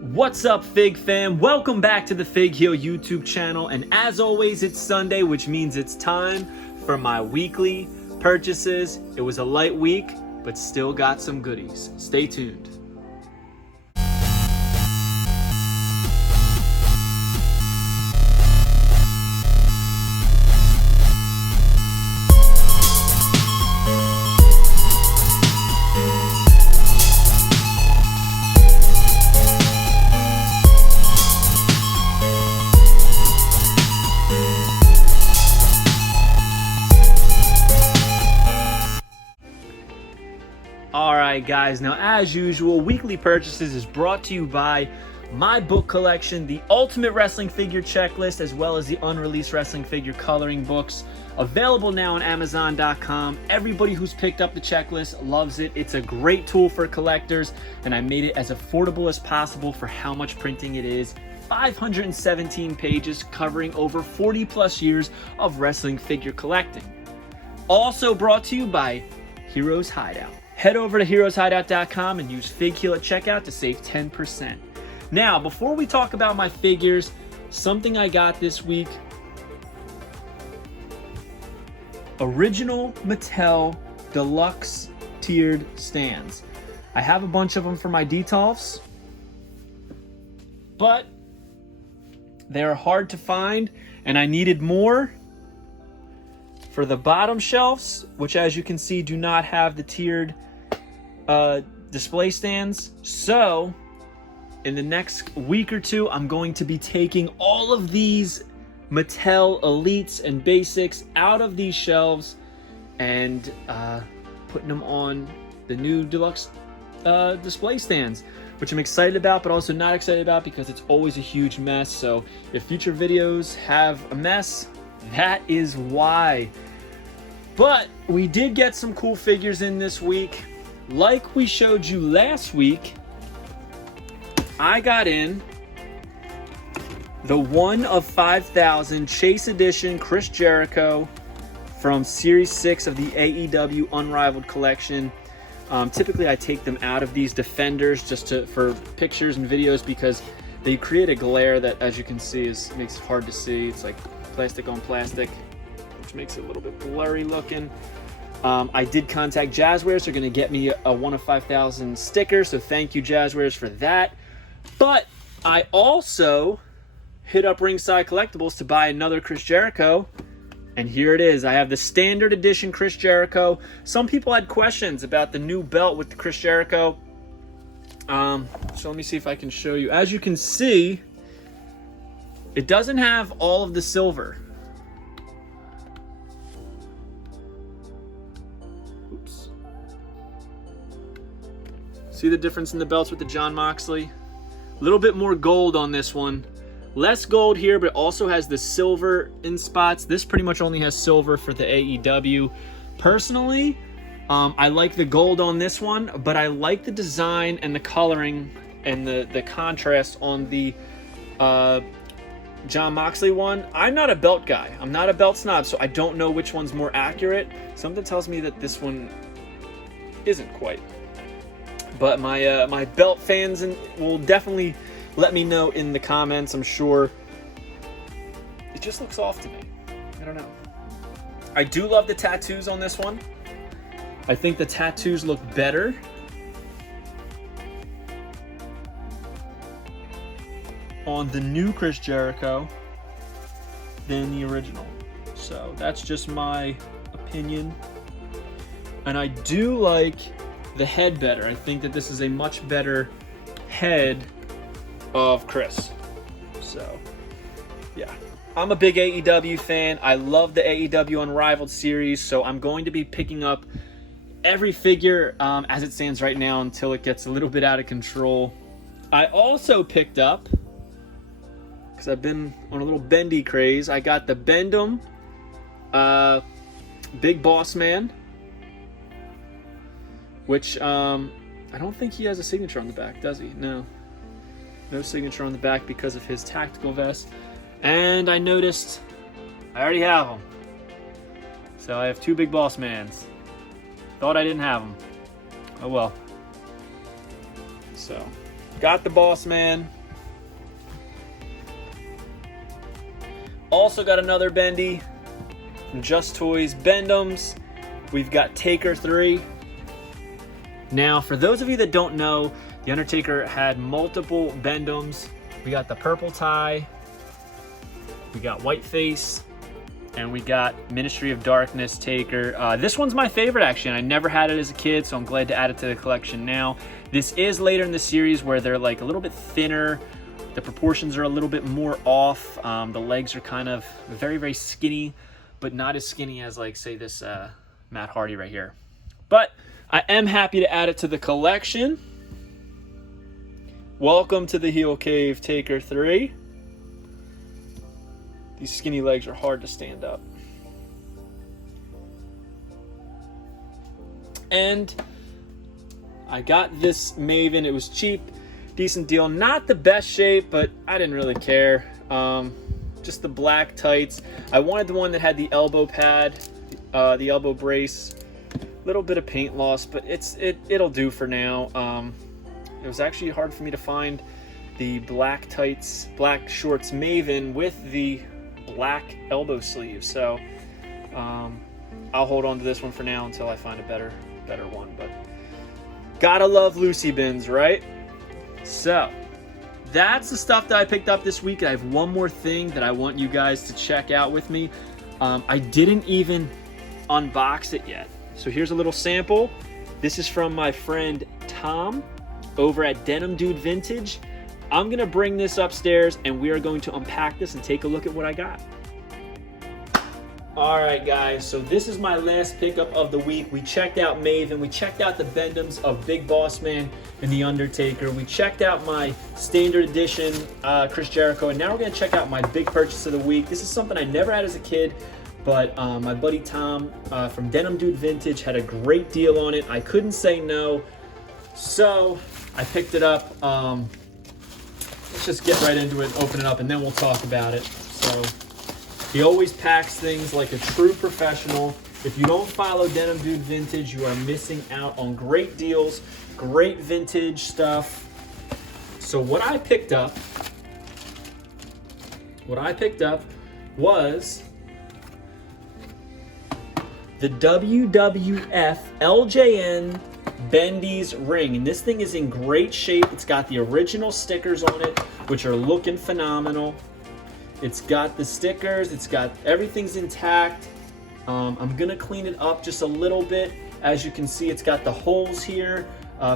What's up, Fig fam? Welcome back to the Fig Heel YouTube channel, and as always, it's Sunday, which means it's time for my weekly purchases. It was a light week, but still got some goodies. Stay tuned. Alright guys, now as usual, weekly purchases is brought to you by my book collection, the Ultimate Wrestling Figure Checklist, as well as the Unreleased Wrestling Figure Coloring Books, available now on Amazon.com. Everybody who's picked up the checklist loves it. It's a great tool for collectors, and I made it as affordable as possible for how much printing it is. 517 pages covering over 40 plus years of wrestling figure collecting. Also brought to you by Heroes Hideout. Head over to heroeshideout.com and use FigHeal at checkout to save 10%. Now, before we talk about my figures, something I got this week. Original Mattel Deluxe tiered stands. I have a bunch of them for my Detolfs, but they're hard to find, and I needed more for the bottom shelves, which as you can see do not have the tiered display stands. So in the next week or two, I'm going to be taking all of these Mattel Elites and Basics out of these shelves and putting them on the new deluxe display stands, which I'm excited about, but also not excited about because it's always a huge mess. So if future videos have a mess, that is why. But we did get some cool figures in this week. Like we showed you last week, I got in the 1 of 5,000 Chase Edition Chris Jericho from Series 6 of the AEW Unrivaled collection. Typically I take them out of these Defenders just for pictures and videos because they create a glare that, as you can see, makes it hard to see. It's like plastic on plastic, which makes it a little bit blurry looking. I did contact Jazzwares. They're going to get me a 1 of 5,000 sticker, so thank you, Jazzwares, for that. But I also hit up Ringside Collectibles to buy another Chris Jericho, and here it is. I have the standard edition Chris Jericho. Some people had questions about the new belt with the Chris Jericho. So let me see if I can show you. As you can see, it doesn't have all of the silver. See the difference in the belts with the Jon Moxley? A little bit more gold on this one. Less gold here, but also has the silver in spots. This pretty much only has silver for the AEW. Personally, I like the gold on this one, but I like the design and the coloring and the contrast on the Jon Moxley one. I'm not a belt guy. I'm not a belt snob, so I don't know which one's more accurate. Something tells me that this one isn't quite. But my belt fans will definitely let me know in the comments, I'm sure. It just looks off to me. I don't know. I do love the tattoos on this one. I think the tattoos look better on the new Chris Jericho than the original. So that's just my opinion. And I do like the head better. I think that this is a much better head of Chris. So yeah, I'm a big AEW fan. I love the AEW Unrivaled series, so I'm going to be picking up every figure as it stands right now until it gets a little bit out of control. I also picked up, because I've been on a little bendy craze, I got the Bend-ems Big Boss Man, which I don't think he has a signature on the back, does he? No signature on the back because of his tactical vest. And I noticed I already have them, so I have 2 Big Boss Mans. Thought I didn't have them. Oh well. So Got the Boss Man. Also got another bendy from Just Toys Bend-ems. We've got Taker 3. Now, for those of you that don't know, The Undertaker had multiple Bend-ems. We got the purple tie, we got Whiteface, and we got Ministry of Darkness Taker. This one's my favorite, actually, and I never had it as a kid, so I'm glad to add it to the collection now. This is later in the series where they're like a little bit thinner. The proportions are a little bit more off. The legs are kind of very, very skinny, but not as skinny as, like, say, this Matt Hardy right here. But I am happy to add it to the collection. Welcome to the Heel Cave Taker 3. These skinny legs are hard to stand up. And I got this Maven. It was cheap, decent deal. Not the best shape, but I didn't really care. Just the black tights. I wanted the one that had the elbow pad, the elbow brace. Little bit of paint loss, but it'll do for now. It was actually hard for me to find the black tights, black shorts Maven with the black elbow sleeves. So I'll hold on to this one for now until I find a better one. But gotta love Lucy bins, right? So that's the stuff that I picked up this week. I have one more thing that I want you guys to check out with me. I didn't even unbox it yet. So here's a little sample. This is from my friend Tom over at Denim Dude Vintage. I'm gonna bring this upstairs and we are going to unpack this and take a look at what I got. All right, guys, so this is my last pickup of the week. We checked out Maven, we checked out the Bend-ems of Big Boss Man and The Undertaker. We checked out my standard edition Chris Jericho, and now we're gonna check out my big purchase of the week. This is something I never had as a kid, but my buddy Tom from Denim Dude Vintage had a great deal on it. I couldn't say no, so I picked it up. Let's just get right into it, open it up, and then we'll talk about it. So he always packs things like a true professional. If you don't follow Denim Dude Vintage, you are missing out on great deals, great vintage stuff. So what I picked up was the WWF LJN Bendy's ring, and this thing is in great shape. It's got the original stickers on it, which are looking phenomenal. It's got the stickers, it's got everything's intact. I'm gonna clean it up just a little bit. As you can see, it's got the holes here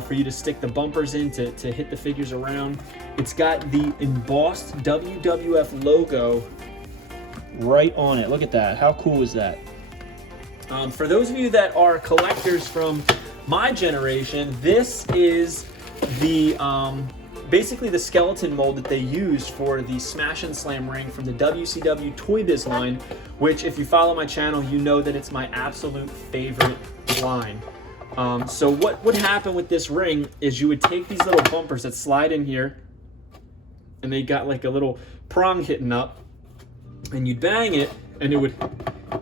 for you to stick the bumpers in to hit the figures around. It's got the embossed WWF logo right on it. Look at that, how cool is that? For those of you that are collectors from my generation, this is the basically the skeleton mold that they used for the Smash and Slam ring from the WCW Toy Biz line, which if you follow my channel, you know that it's my absolute favorite line. So what would happen with this ring is you would take these little bumpers that slide in here, and they got like a little prong hitting up, and you'd bang it, and it would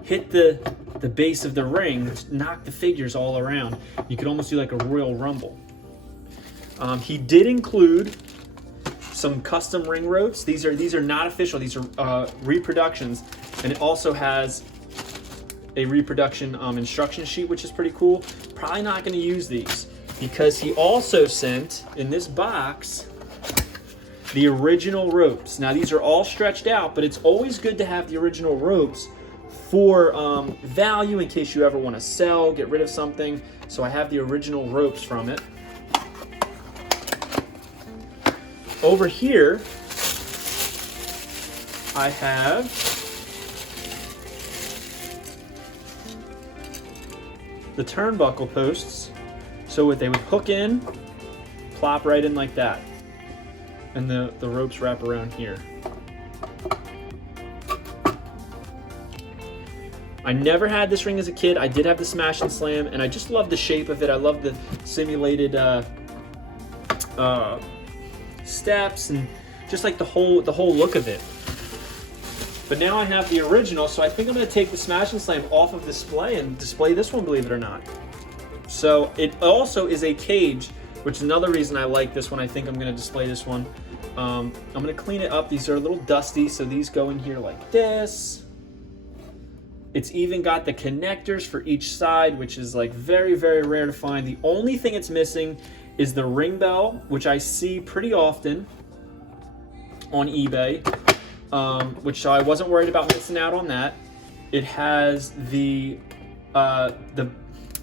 hit the base of the ring, which knocked the figures all around. You could almost do like a Royal Rumble. He did include some custom ring ropes. These are not official. These are reproductions, and it also has a reproduction instruction sheet, which is pretty cool. Probably not going to use these because he also sent in this box the original ropes. Now these are all stretched out, but it's always good to have the original ropes for value in case you ever want to sell, get rid of something. So I have the original ropes from it. Over here, I have the turnbuckle posts. So they would hook in, plop right in like that. And the ropes wrap around here. I never had this ring as a kid. I did have the Smash and Slam, and I just love the shape of it. I love the simulated steps and just like the whole look of it. But now I have the original, so I think I'm going to take the Smash and Slam off of display and display this one, believe it or not. So it also is a cage which is another reason I like this one. I think I'm going to display this one. I'm going to clean it up. These are a little dusty, so these go in here like this. It's even got the connectors for each side, which is like very, very rare to find. The only thing it's missing is the ring bell, which I see pretty often on eBay, which I wasn't worried about missing out on that. It has the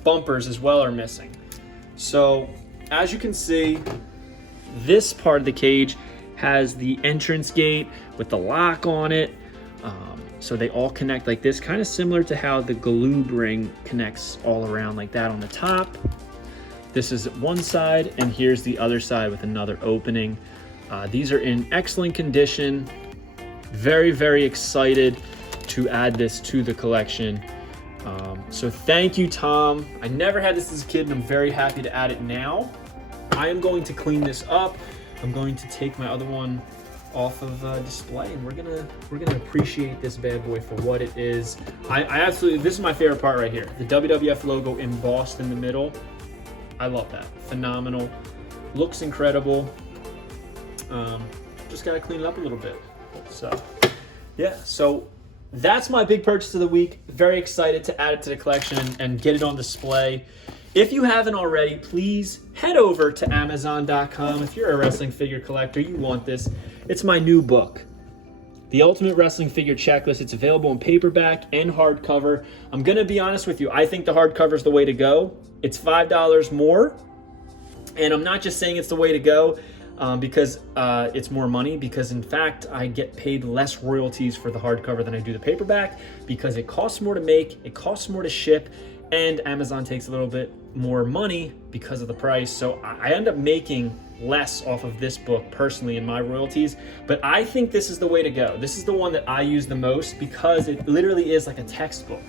bumpers as well are missing. So as you can see, this part of the cage has the entrance gate with the lock on it. So they all connect like this, kind of similar to how the Galoob ring connects all around like that on the top. This is one side, and here's the other side with another opening. These are in excellent condition. Very, very excited to add this to the collection. So thank you, Tom. I never had this as a kid, and I'm very happy to add it now. I am going to clean this up. I'm going to take my other one off of display, and we're gonna appreciate this bad boy for what it is. I absolutely, this is my favorite part right here. The WWF logo embossed in the middle. I love that. Phenomenal. Looks incredible. Just gotta clean it up a little bit. So yeah, so that's my big purchase of the week. Very excited to add it to the collection and get it on display. If you haven't already, please head over to Amazon.com. If you're a wrestling figure collector, you want this. It's my new book, The Ultimate Wrestling Figure Checklist. It's available in paperback and hardcover. I'm going to be honest with you. I think the hardcover is the way to go. It's $5 more. And I'm not just saying it's the way to go because it's more money. Because, in fact, I get paid less royalties for the hardcover than I do the paperback because it costs more to make, it costs more to ship, and Amazon takes a little bit more money because of the price. So I end up making less off of this book personally in my royalties, but I think this is the way to go. This is the one that I use the most because it literally is like a textbook.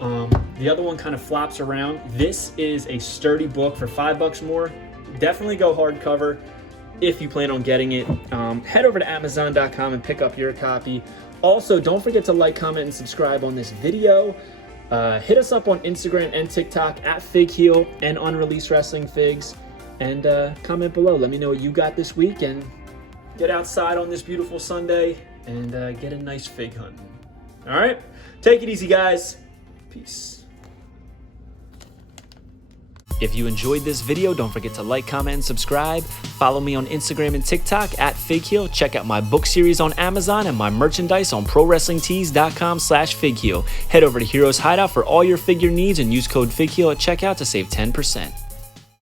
The other one kind of flops around. This is a sturdy book for $5 more. Definitely go hardcover if you plan on getting it. Head over to Amazon.com and pick up your copy. Also, don't forget to like, comment, and subscribe on this video. Hit us up on Instagram and TikTok at FigHeel and Unreleased Wrestling Figs, and comment below. Let me know what you got this week, and get outside on this beautiful Sunday and get a nice fig hunting. All right, take it easy, guys. Peace. If you enjoyed this video, don't forget to like, comment, and subscribe. Follow me on Instagram and TikTok at FigHeel. Check out my book series on Amazon and my merchandise on ProWrestlingTees.com/FigHeel. Head over to Heroes Hideout for all your figure needs and use code FigHeel at checkout to save 10%.